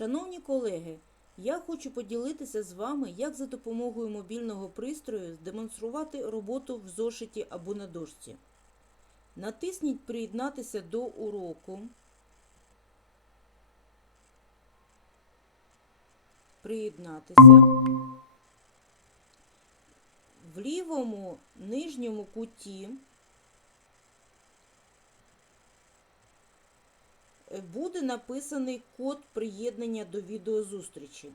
Шановні колеги, я хочу поділитися з вами, як за допомогою мобільного пристрою здемонструвати роботу в зошиті або на дошці. Натисніть Приєднатися до уроку. Приєднатися. В лівому нижньому куті буде написаний код приєднання до відеозустрічі.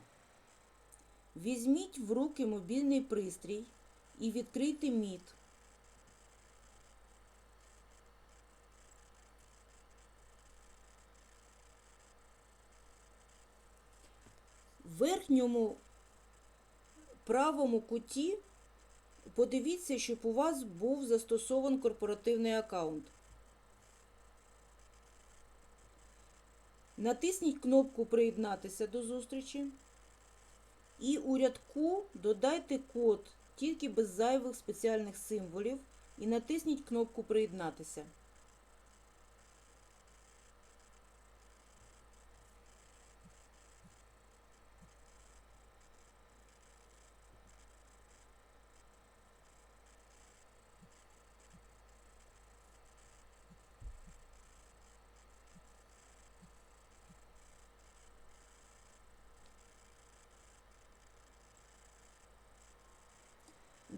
Візьміть в руки мобільний пристрій і відкрийте Meet. В верхньому правому куті подивіться, щоб у вас був застосований корпоративний аккаунт. Натисніть кнопку Приєднатися до зустрічі. І у рядку додайте код тільки без зайвих спеціальних символів і натисніть кнопку Приєднатися.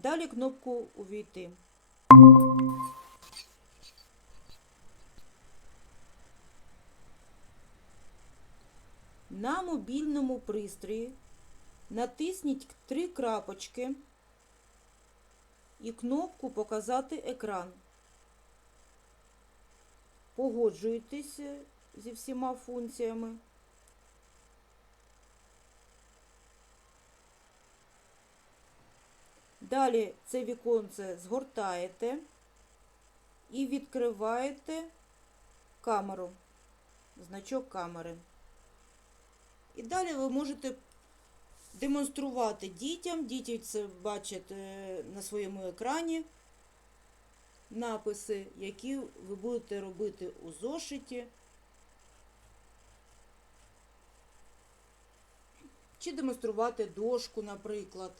Далі кнопку Увійти. На мобільному пристрої натисніть три крапочки і кнопку Показати екран. Погоджуйтесь зі всіма функціями. Далі це віконце згортаєте і відкриваєте камеру, значок камери. І далі ви можете демонструвати дітям. Діти це бачать е, на своєму екрані написи, які ви будете робити у зошиті. Чи демонструвати дошку, наприклад.